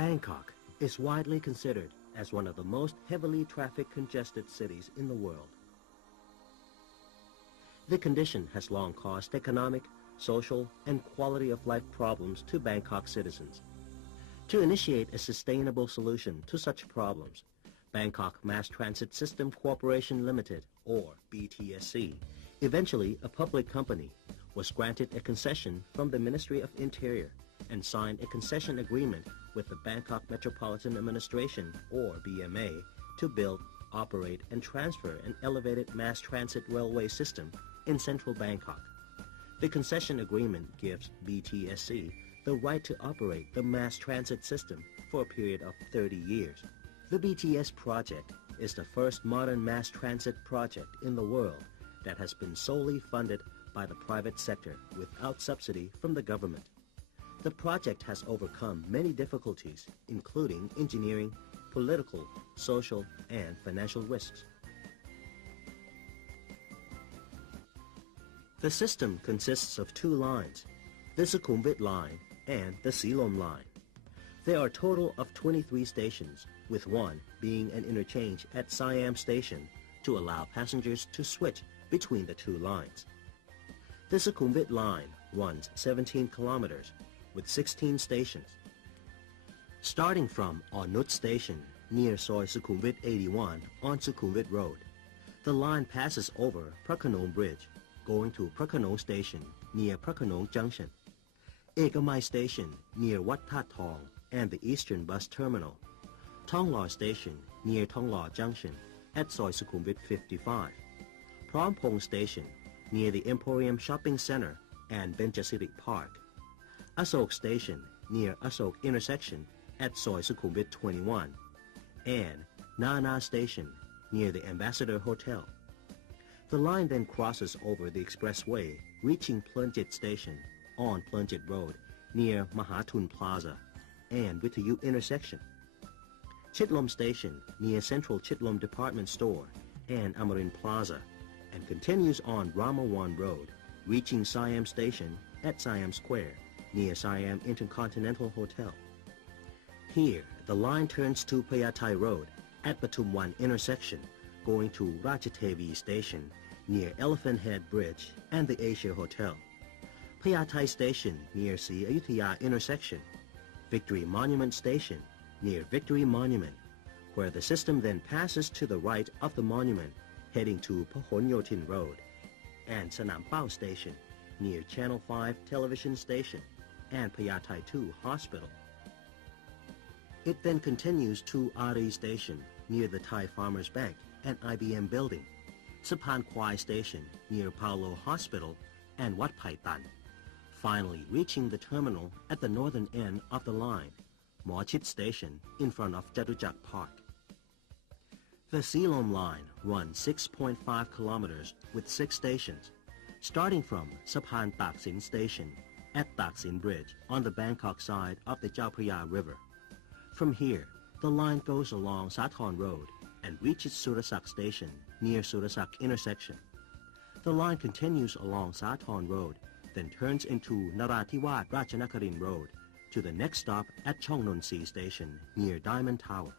Bangkok is widely considered as one of the most heavily traffic-congested cities in the world. The condition has long caused economic, social, and quality-of-life problems to Bangkok citizens. To initiate a sustainable solution to such problems, Bangkok Mass Transit System Corporation Limited, or BTSC, eventually a public company, was granted a concession from the Ministry of Interior and signed a concession agreement with the Bangkok Metropolitan Administration, or BMA, to build, operate, and transfer an elevated mass transit railway system in central Bangkok. The concession agreement gives BTSC the right to operate the mass transit system for a period of 30 years. The BTS project is the first modern mass transit project in the world that has been solely funded by the private sector without subsidy from the government. The project has overcome many difficulties, including engineering, political, social, and financial risks. The system consists of two lines, the Sukhumvit line and the Silom line. There are a total of 23 stations, with one being an interchange at Siam Station to allow passengers to switch between the two lines. The Sukhumvit line runs 17 kilometers with 16 stations. Starting from Onut Station near Soi Sukhumvit 81 on Sukhumvit Road, the line passes over Prakanong Bridge, going to Prakanong Station near Prakanong Junction, Ekamai Station near Wat That Thong and the Eastern Bus Terminal, Thonglaw Station near Thonglaw Junction at Soi Sukhumvit 55, Prompong Station near the Emporium Shopping Center and Benjasirik Park, Asok Station near Asok Intersection at Soi Sukhumvit 21, and Nana Station near the Ambassador Hotel. The line then crosses over the expressway, reaching Plunjit Station on Plunjit Road near Mahatun Plaza and Witayu Intersection, Chitlom Station near Central Chitlom Department Store and Amarin Plaza, and continues on Ramawan Road, reaching Siam Station at Siam Square near Siam Intercontinental Hotel. Here, the line turns to Payatai Road at Patumwan Intersection, going to Rajatevi Station near Elephant Head Bridge and the Asia Hotel, Payatai Station near Si Ayutthaya Intersection, Victory Monument Station near Victory Monument, where the system then passes to the right of the monument heading to Pahon Yotin Road, and Sanam Pao Station near Channel 5 Television Station and Payatai 2 Hospital. It then continues to Ari Station near the Thai Farmers Bank and IBM Building, Sapan Kwai Station near Paulo Hospital and Wat Pai Tan, finally reaching the terminal at the northern end of the line, Mochit Station in front of Jatujak Park. The Silom line runs 6.5 kilometers with 6 stations, starting from Sapan Taksin Station at Taksin Bridge on the Bangkok side of the Chao Phraya River. From here, the line goes along Sathorn Road and reaches Surasak Station near Surasak Intersection. The line continues along Sathorn Road, then turns into Narathiwat Ratchanakarin Road to the next stop at Chongnonsi Station near Diamond Tower.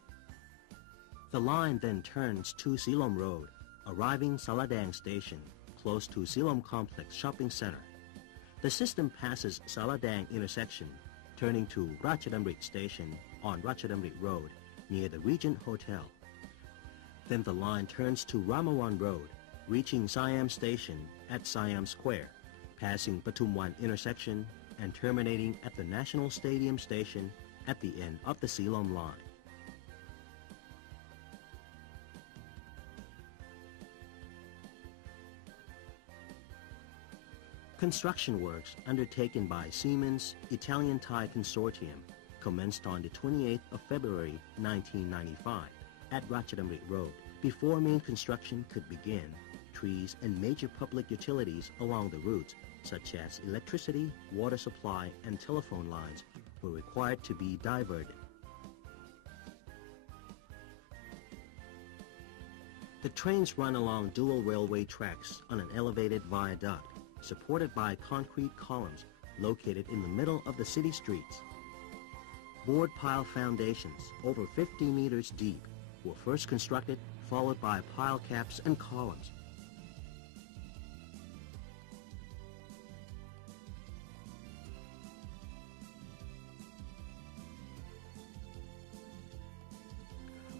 The line then turns to Silom Road, arriving Saladang Station close to Silom Complex Shopping Center. The system passes Saladang Intersection, turning to Ratchadamrit Station on Ratchadamrit Road near the Regent Hotel. Then the line turns to Ramawan Road, reaching Siam Station at Siam Square, passing Patumwan Intersection and terminating at the National Stadium Station at the end of the Silom line. Construction works undertaken by Siemens Italian-Thai Consortium commenced on the 28th of February 1995 at Ratchadamrit Road. Before main construction could begin, trees and major public utilities along the routes, such as electricity, water supply, and telephone lines, were required to be diverted. The trains run along dual railway tracks on an elevated viaduct, supported by concrete columns located in the middle of the city streets. Board pile foundations over 50 meters deep were first constructed, followed by pile caps and columns.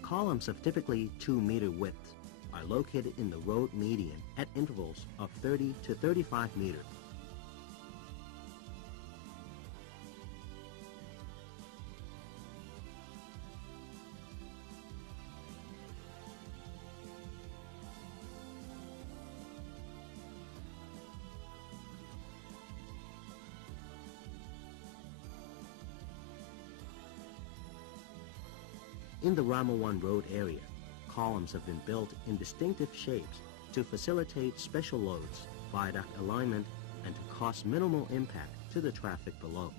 Columns of typically 2-meter width are located in the road median at intervals of 30 to 35 meters. In the Ramawan Road area, columns have been built in distinctive shapes to facilitate special loads, viaduct alignment, and to cause minimal impact to the traffic below.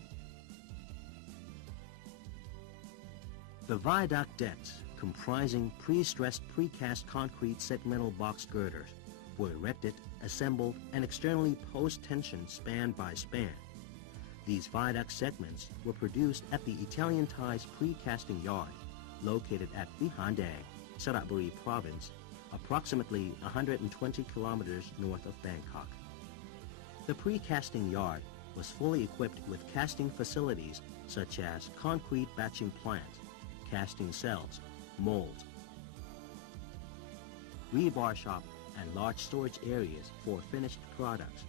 The viaduct decks, comprising pre-stressed precast concrete segmental box girders, were erected, assembled, and externally post-tension span by span. These viaduct segments were produced at the Italian-Thais precasting yard, located at Vihandang, Saraburi province, approximately 120 kilometers north of Bangkok. The precasting yard was fully equipped with casting facilities such as concrete batching plant, casting cells, molds, rebar shop, and large storage areas for finished products.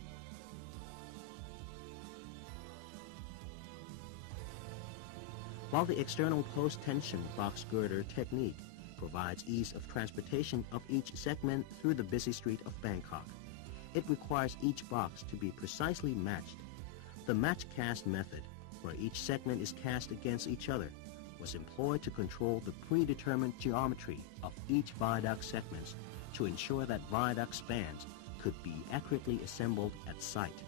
While the external post-tension box girder technique provides ease of transportation of each segment through the busy street of Bangkok, it requires each box to be precisely matched. The match cast method, where each segment is cast against each other, was employed to control the predetermined geometry of each viaduct segments to ensure that viaduct spans could be accurately assembled at site.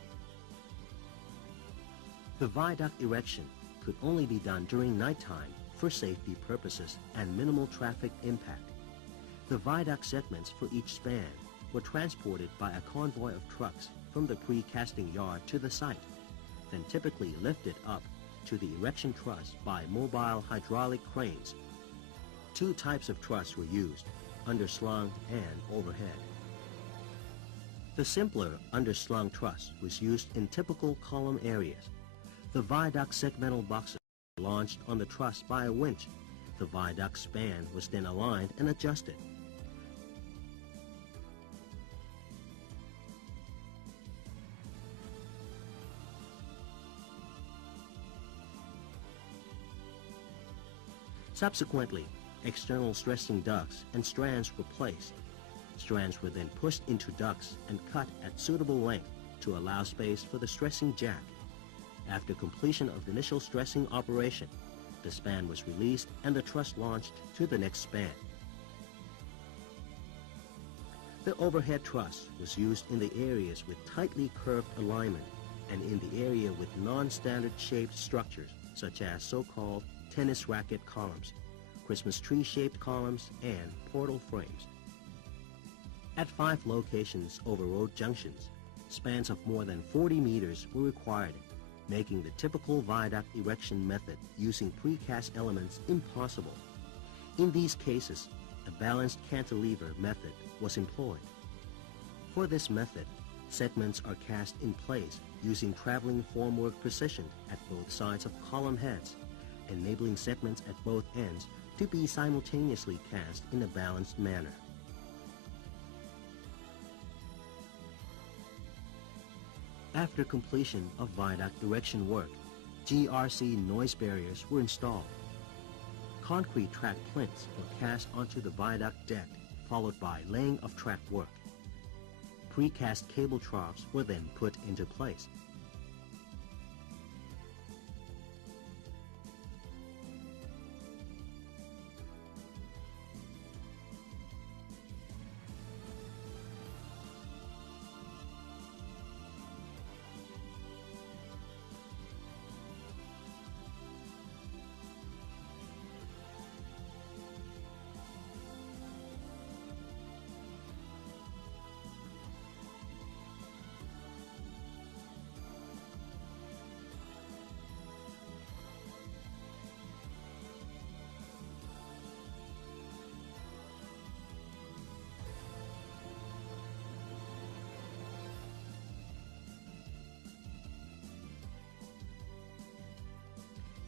The viaduct erection could only be done during nighttime for safety purposes and minimal traffic impact. The viaduct segments for each span were transported by a convoy of trucks from the precasting yard to the site, then typically lifted up to the erection truss by mobile hydraulic cranes. Two types of truss were used, underslung and overhead. The simpler underslung truss was used in typical column areas. The viaduct segmental boxes were launched on the truss by a winch. The viaduct span was then aligned and adjusted. Subsequently, external stressing ducts and strands were placed. Strands were then pushed into ducts and cut at suitable length to allow space for the stressing jack. After completion of the initial stressing operation, the span was released and the truss launched to the next span. The overhead truss was used in the areas with tightly curved alignment and in the area with non-standard shaped structures such as so-called tennis racket columns, Christmas tree-shaped columns, and portal frames. At 5 locations over road junctions, spans of more than 40 meters were required, making the typical viaduct erection method using precast elements impossible. In these cases, a balanced cantilever method was employed. For this method, segments are cast in place using traveling formwork precision at both sides of column heads, enabling segments at both ends to be simultaneously cast in a balanced manner. After completion of viaduct erection work, GRC noise barriers were installed. Concrete track plinths were cast onto the viaduct deck, followed by laying of track work. Precast cable troughs were then put into place.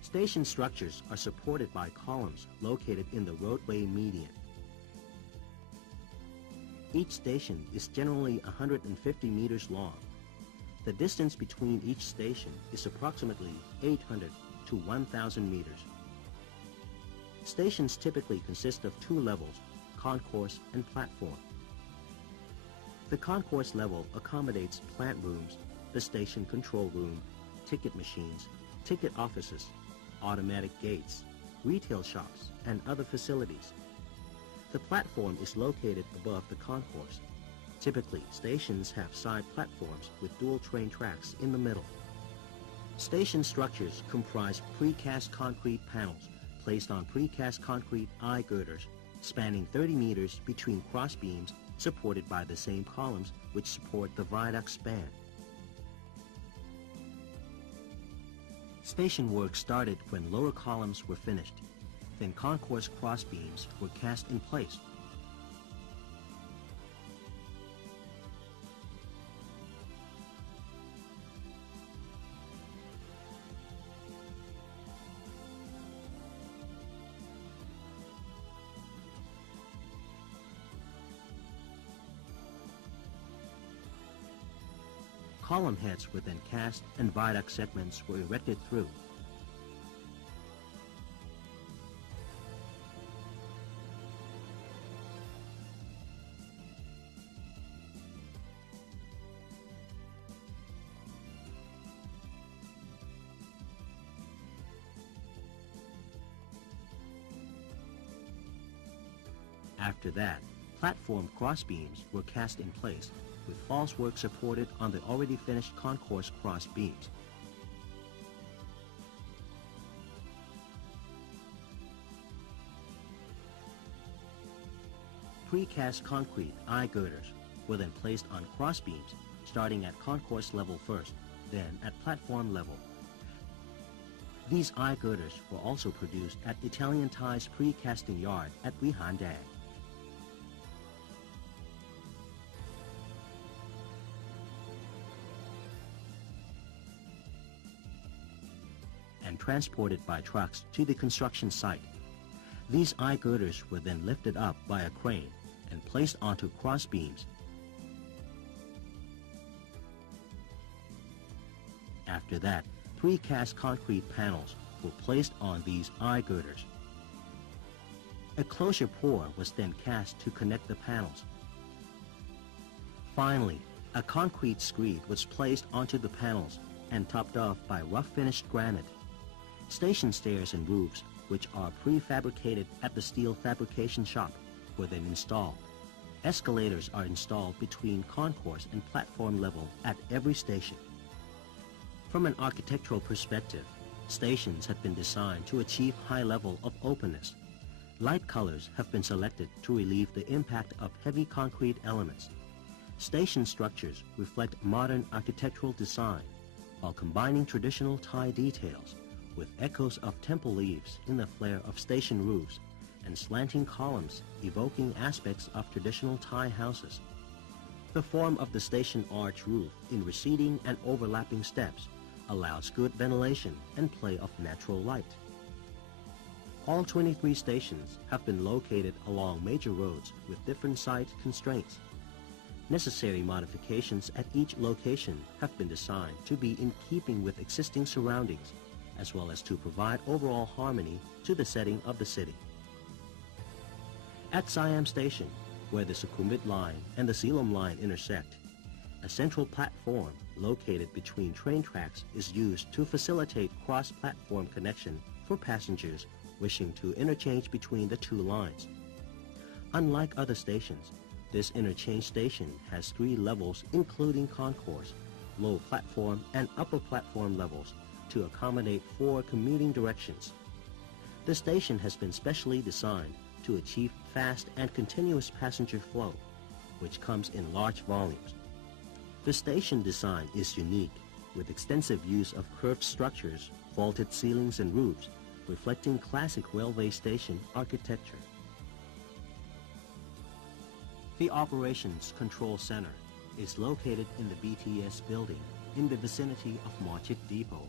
Station structures are supported by columns located in the roadway median. Each station is generally 150 meters long. The distance between each station is approximately 800 to 1,000 meters. Stations typically consist of two levels, concourse and platform. The concourse level accommodates plant rooms, the station control room, ticket machines, ticket offices, automatic gates, retail shops, and other facilities. The platform is located above the concourse. Typically, stations have side platforms with dual train tracks in the middle. Station structures comprise precast concrete panels placed on precast concrete eye girders spanning 30 meters between cross beams supported by the same columns which support the viaduct span. Station work started when lower columns were finished. Then concourse cross beams were cast in place. Column heads were then cast and viaduct segments were erected through. After that, platform crossbeams were cast in place, with false work supported on the already finished concourse cross beams. Precast concrete eye girders were then placed on cross beams, starting at concourse level first, then at platform level. These eye girders were also produced at Italian Thai's precasting yard at Viaduct. And transported by trucks to the construction site. These eye girders were then lifted up by a crane and placed onto cross beams. After that, precast concrete panels were placed on these eye girders. A closure pour was then cast to connect the panels. Finally, a concrete screed was placed onto the panels and topped off by rough finished granite. Station stairs and roofs, which are prefabricated at the steel fabrication shop, were then installed. Escalators are installed between concourse and platform level at every station. From an architectural perspective, stations have been designed to achieve high level of openness. Light colors have been selected to relieve the impact of heavy concrete elements. Station structures reflect modern architectural design while combining traditional Thai details with echoes of temple leaves in the flare of station roofs and slanting columns evoking aspects of traditional Thai houses. The form of the station arch roof in receding and overlapping steps allows good ventilation and play of natural light. All 23 stations have been located along major roads with different site constraints. Necessary modifications at each location have been designed to be in keeping with existing surroundings, as well as to provide overall harmony to the setting of the city. At Siam Station, where the Sukhumvit Line and the Silom Line intersect, a central platform located between train tracks is used to facilitate cross-platform connection for passengers wishing to interchange between the two lines. Unlike other stations, this interchange station has 3 levels including concourse, low platform and upper platform levels to accommodate 4 commuting directions. The station has been specially designed to achieve fast and continuous passenger flow, which comes in large volumes. The station design is unique, with extensive use of curved structures, vaulted ceilings and roofs, reflecting classic railway station architecture. The Operations Control Center is located in the BTS building in the vicinity of Marchit Depot.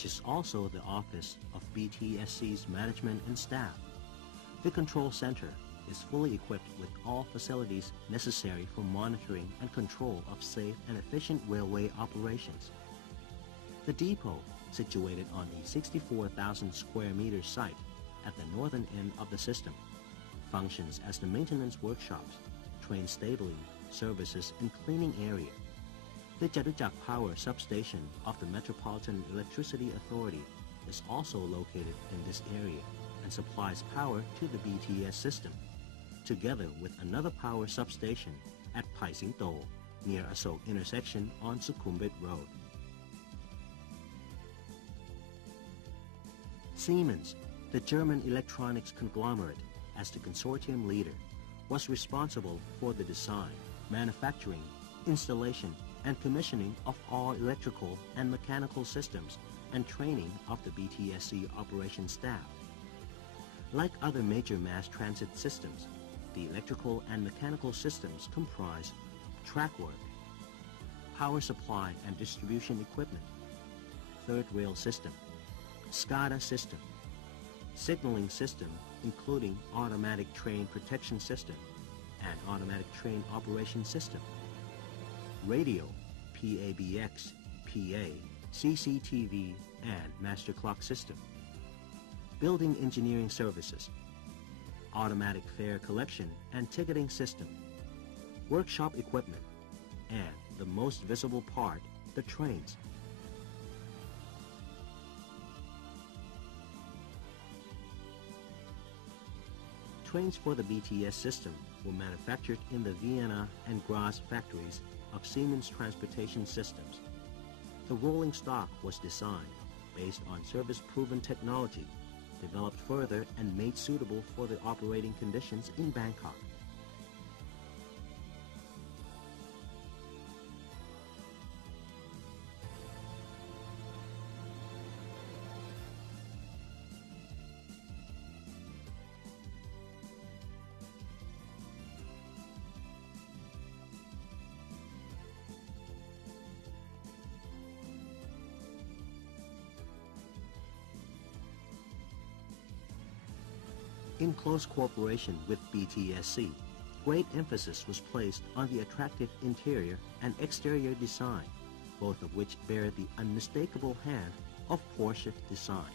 which is also the office of BTSC's management and staff. The control center is fully equipped with all facilities necessary for monitoring and control of safe and efficient railway operations. The depot, situated on a 64,000 square meter site at the northern end of the system, functions as the maintenance workshops, train stabling, services and cleaning area. The Viaduct power substation of the Metropolitan Electricity Authority is also located in this area and supplies power to the BTS system, together with another power substation at Pai Sing To near Asok intersection on Sukhumvit Road. Siemens, the German electronics conglomerate, as the consortium leader, was responsible for the design, manufacturing, installation, and commissioning of all electrical and mechanical systems and training of the BTSC operation staff. Like other major mass transit systems, the electrical and mechanical systems comprise track work, power supply and distribution equipment, third rail system, SCADA system, signaling system including automatic train protection system and automatic train operation system, radio, PABX, PA, CCTV, and master clock system, building engineering services, automatic fare collection and ticketing system, workshop equipment, and the most visible part, the trains. Trains for the BTS system were manufactured in the Vienna and Graz factories of Siemens Transportation Systems. The rolling stock was designed based on service-proven technology, developed further and made suitable for the operating conditions in Bangkok. In close cooperation with BTSC, great emphasis was placed on the attractive interior and exterior design, both of which bear the unmistakable hand of Porsche design.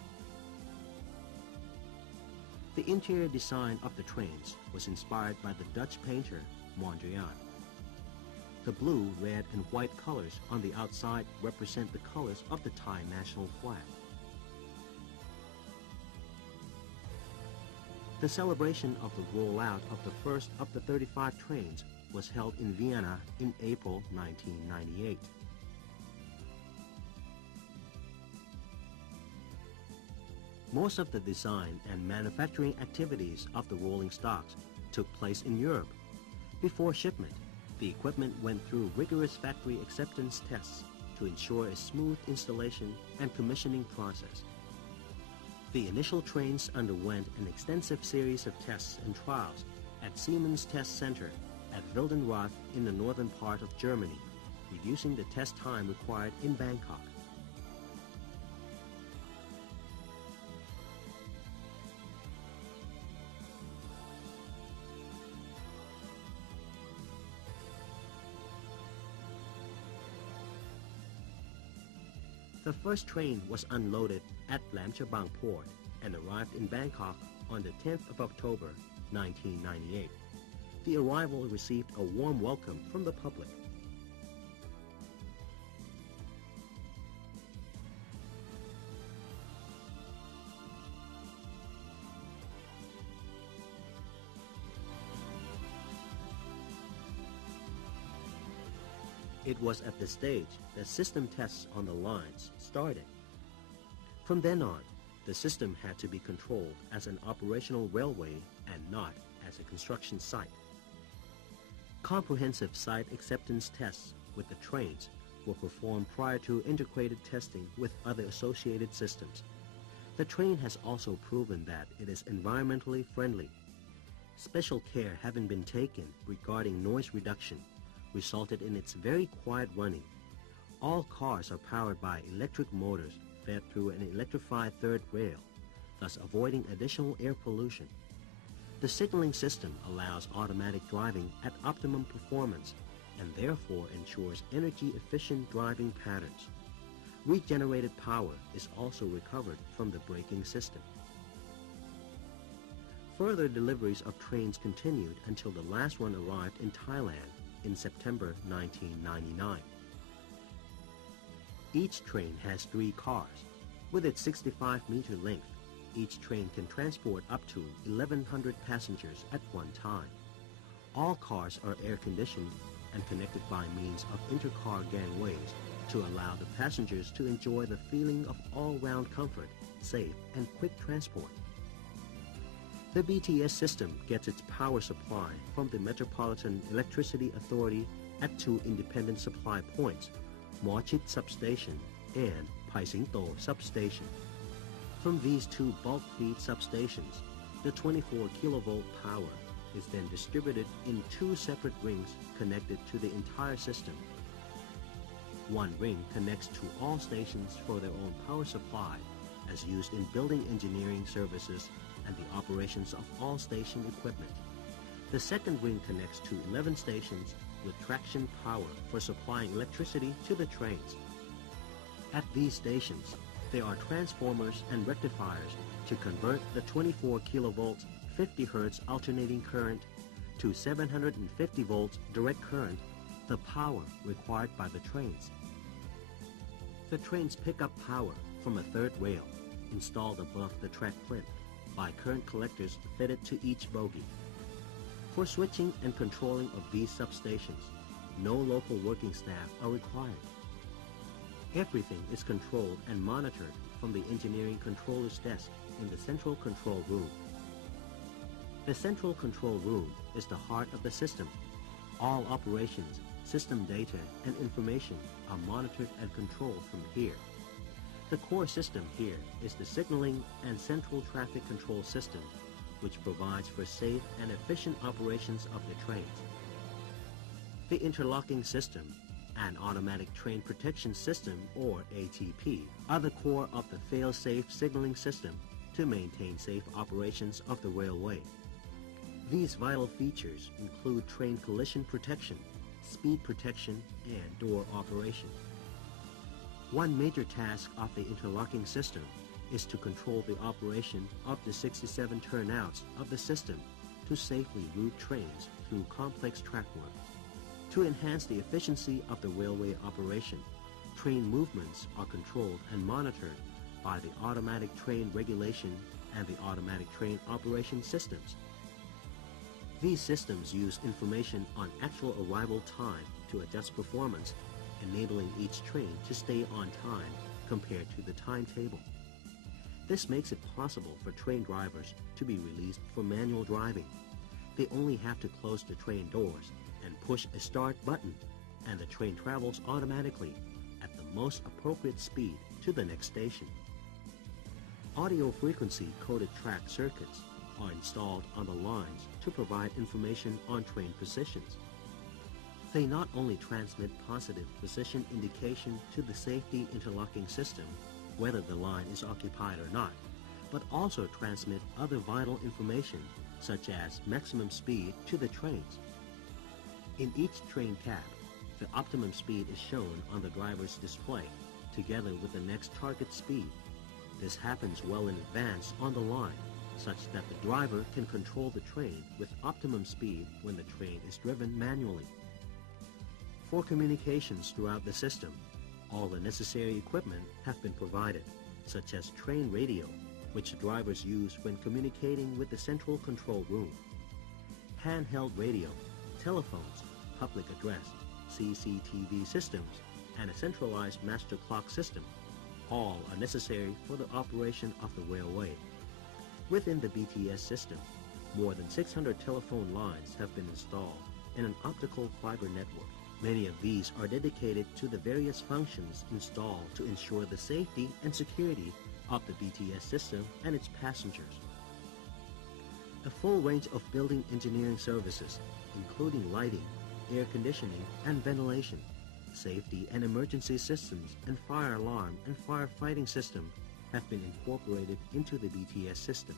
The interior design of the trains was inspired by the Dutch painter Mondrian. The blue, red, and white colors on the outside represent the colors of the Thai national flag. The celebration of the rollout of the first of the 35 trains was held in Vienna in April 1998. Most of the design and manufacturing activities of the rolling stocks took place in Europe. Before shipment, the equipment went through rigorous factory acceptance tests to ensure a smooth installation and commissioning process. The initial trains underwent an extensive series of tests and trials at Siemens Test Center at Wildenrath in the northern part of Germany, reducing the test time required in Bangkok. The first train was unloaded at Lam Chabang Port and arrived in Bangkok on the 10th of October, 1998. The arrival received a warm welcome from the public. It was at this stage that system tests on the lines started. From then on, the system had to be controlled as an operational railway and not as a construction site. Comprehensive site acceptance tests with the trains were performed prior to integrated testing with other associated systems. The train has also proven that it is environmentally friendly. Special care having been taken regarding noise reduction resulted in its very quiet running. All cars are powered by electric motors fed through an electrified third rail, thus avoiding additional air pollution. The signaling system allows automatic driving at optimum performance and therefore ensures energy-efficient driving patterns. Regenerated power is also recovered from the braking system. Further deliveries of trains continued until the last one arrived in Thailand in September 1999. Each train has 3 cars. With its 65-meter length, each train can transport up to 1,100 passengers at one time. All cars are air-conditioned and connected by means of intercar gangways to allow the passengers to enjoy the feeling of all-round comfort, safe, and quick transport. The BTS system gets its power supply from the Metropolitan Electricity Authority at 2 independent supply points, Mochit Substation and Pai Singto Substation. From these 2 bulk feed substations, the 24 kilovolt power is then distributed in 2 separate rings connected to the entire system. One ring connects to all stations for their own power supply, as used in building engineering services and the operations of all station equipment. The second ring connects to 11 stations with traction power for supplying electricity to the trains. At these stations, there are transformers and rectifiers to convert the 24 kilovolts 50 Hz alternating current to 750 volts direct current, the power required by the trains. The trains pick up power from a third rail installed above the track plinth by current collectors fitted to each bogie. For switching and controlling of these substations, no local working staff are required. Everything is controlled and monitored from the engineering controller's desk in the central control room. The central control room is the heart of the system. All operations, system data, and information are monitored and controlled from here. The core system here is the signaling and central traffic control system, which provides for safe and efficient operations of the trains. The interlocking system and automatic train protection system, or ATP, are the core of the fail-safe signaling system to maintain safe operations of the railway. These vital features include train collision protection, speed protection, and door operation. One major task of the interlocking system is to control the operation of the 67 turnouts of the system to safely route trains through complex track work. To enhance the efficiency of the railway operation, train movements are controlled and monitored by the automatic train regulation and the automatic train operation systems. These systems use information on actual arrival time to adjust performance, enabling each train to stay on time compared to the timetable. This makes it possible for train drivers to be released for manual driving. They only have to close the train doors and push a start button, and the train travels automatically at the most appropriate speed to the next station. Audio frequency coded track circuits are installed on the lines to provide information on train positions. They not only transmit positive position indication to the safety interlocking system, whether the line is occupied or not, but also transmit other vital information such as maximum speed to the trains. In each train cab, the optimum speed is shown on the driver's display, together with the next target speed. This happens well in advance on the line, such that the driver can control the train with optimum speed when the train is driven manually. For communications throughout the system, all the necessary equipment have been provided, such as train radio, which drivers use when communicating with the central control room, handheld radio, telephones, public address, CCTV systems, and a centralized master clock system. All are necessary for the operation of the railway. Within the BTS system, more than 600 telephone lines have been installed in an optical fiber network. Many of these are dedicated to the various functions installed to ensure the safety and security of the BTS system and its passengers. A full range of building engineering services, including lighting, air conditioning, and ventilation, safety and emergency systems and fire alarm and firefighting system have been incorporated into the BTS system.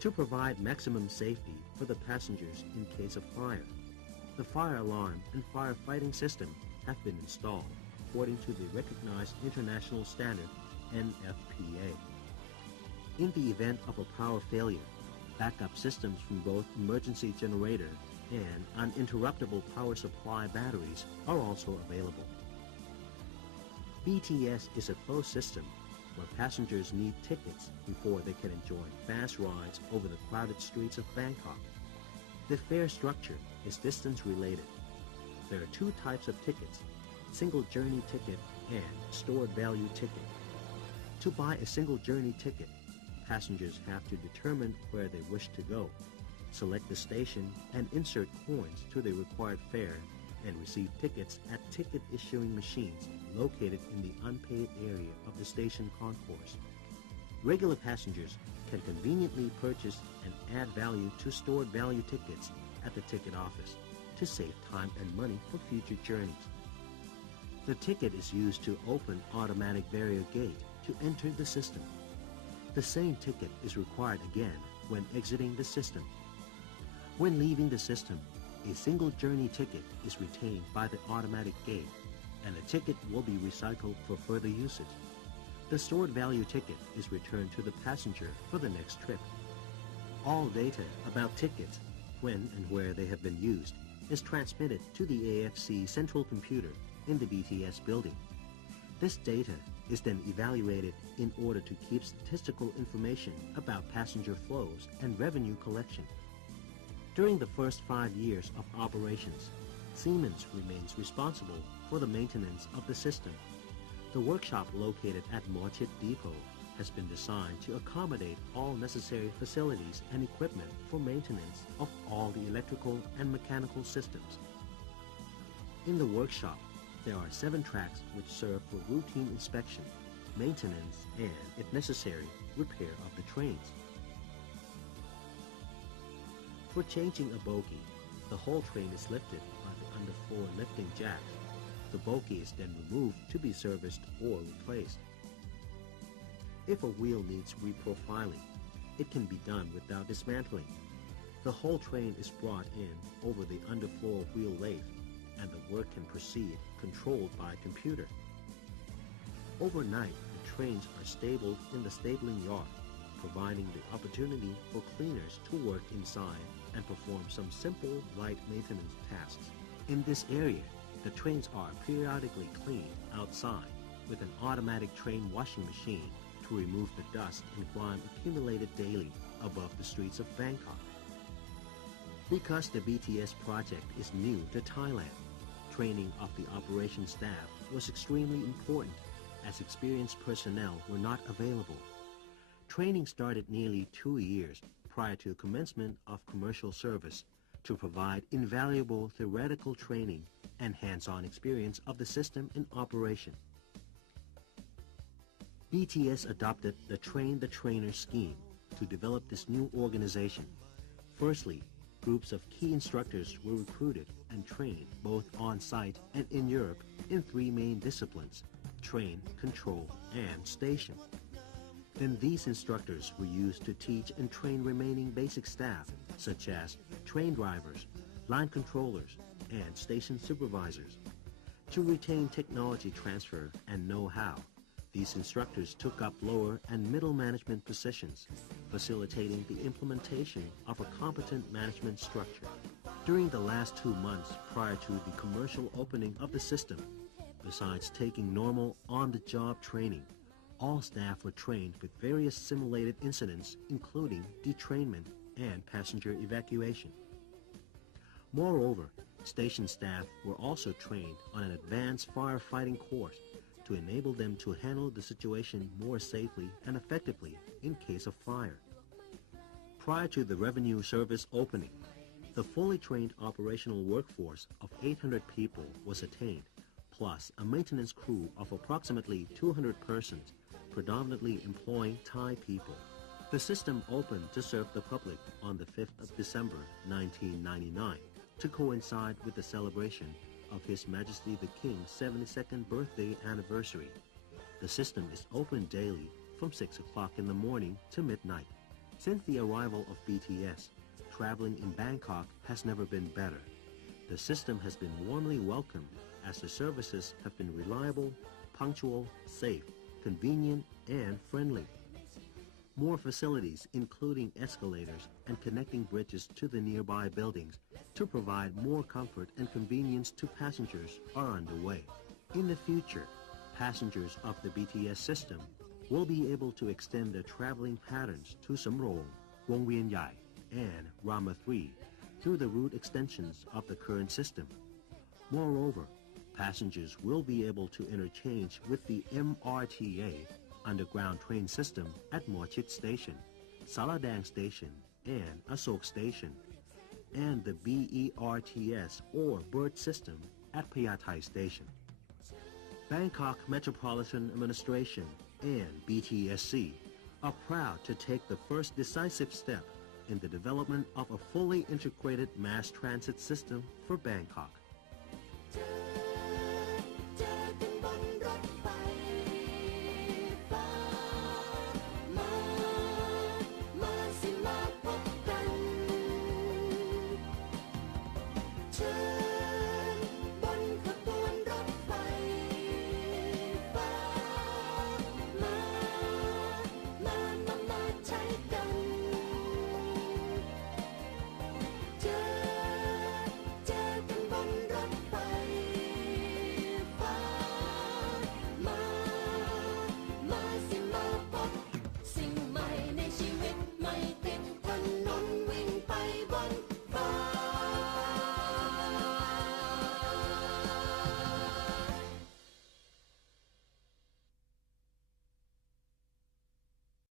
To provide maximum safety for the passengers in case of fire, the fire alarm and firefighting system have been installed according to the recognized international standard NFPA. In the event of a power failure, backup systems from both emergency generator and uninterruptible power supply batteries are also available. BTS is a closed system where passengers need tickets before they can enjoy fast rides over the crowded streets of Bangkok. The fare structure is distance related. There are two types of tickets, single journey ticket and stored value ticket. To buy a single journey ticket, passengers have to determine where they wish to go, select the station and insert coins to the required fare and receive tickets at ticket issuing machines located in the unpaid area of the station concourse. Regular passengers can conveniently purchase and add value to stored value tickets at the ticket office to save time and money for future journeys. The ticket is used to open automatic barrier gate to enter the system. The same ticket is required again when exiting the system. When leaving the system, a single journey ticket is retained by the automatic gate, and the ticket will be recycled for further usage. The stored value ticket is returned to the passenger for the next trip. All data about tickets, when and where they have been used, is transmitted to the AFC central computer in the BTS building. This data is then evaluated in order to keep statistical information about passenger flows and revenue collection. During the first 5 years of operations, Siemens remains responsible for the maintenance of the system. The workshop located at Mochit Depot has been designed to accommodate all necessary facilities and equipment for maintenance of all the electrical and mechanical systems. In the workshop, there are 7 tracks which serve for routine inspection, maintenance, and, if necessary, repair of the trains. For changing a bogie, the whole train is lifted by the underfloor lifting jacks. The bogie is then removed to be serviced or replaced. If a wheel needs reprofiling, it can be done without dismantling. The whole train is brought in over the underfloor wheel lathe, and the work can proceed controlled by computer. Overnight, the trains are stabled in the stabling yard, providing the opportunity for cleaners to work inside and perform some simple light maintenance tasks. In this area, the trains are periodically cleaned outside with an automatic train washing machine to remove the dust and grime accumulated daily above the streets of Bangkok. Because the BTS project is new to Thailand, training of the operation staff was extremely important as experienced personnel were not available. Training started nearly 2 years prior to commencement of commercial service to provide invaluable theoretical training and hands-on experience of the system in operation. BTS adopted the Train the Trainer scheme to develop this new organization. Firstly, groups of key instructors were recruited and trained both on-site and in Europe in 3 main disciplines: train, control, and station. Then these instructors were used to teach and train remaining basic staff such as train drivers, line controllers, and station supervisors. To retain technology transfer and know-how, these instructors took up lower and middle management positions, facilitating the implementation of a competent management structure. During the last 2 months prior to the commercial opening of the system, besides taking normal on-the-job training, all staff were trained with various simulated incidents including detrainment and passenger evacuation. Moreover, station staff were also trained on an advanced firefighting course to enable them to handle the situation more safely and effectively in case of fire. Prior to the revenue service opening, the fully trained operational workforce of 800 people was attained, plus a maintenance crew of approximately 200 persons, predominantly employing Thai people. The system opened to serve the public on the 5th of December 1999 to coincide with the celebration of His Majesty the King's 72nd birthday anniversary. The system is open daily from 6 o'clock in the morning to midnight. Since the arrival of BTS, traveling in Bangkok has never been better. The system has been warmly welcomed as the services have been reliable, punctual, safe, convenient, and friendly. More facilities, including escalators and connecting bridges to the nearby buildings to provide more comfort and convenience to passengers, are underway. In the future, passengers of the BTS system will be able to extend their traveling patterns to Samrong, Wong Vien Yai, and Rama 3 through the route extensions of the current system. Moreover, passengers will be able to interchange with the MRTA underground train system at Mochit Station, Saladang Station, and Asok Station, and the BERTS or BERT system at Payatai Station. Bangkok Metropolitan Administration and BTSC are proud to take the first decisive step in the development of a fully integrated mass transit system for Bangkok. เจอ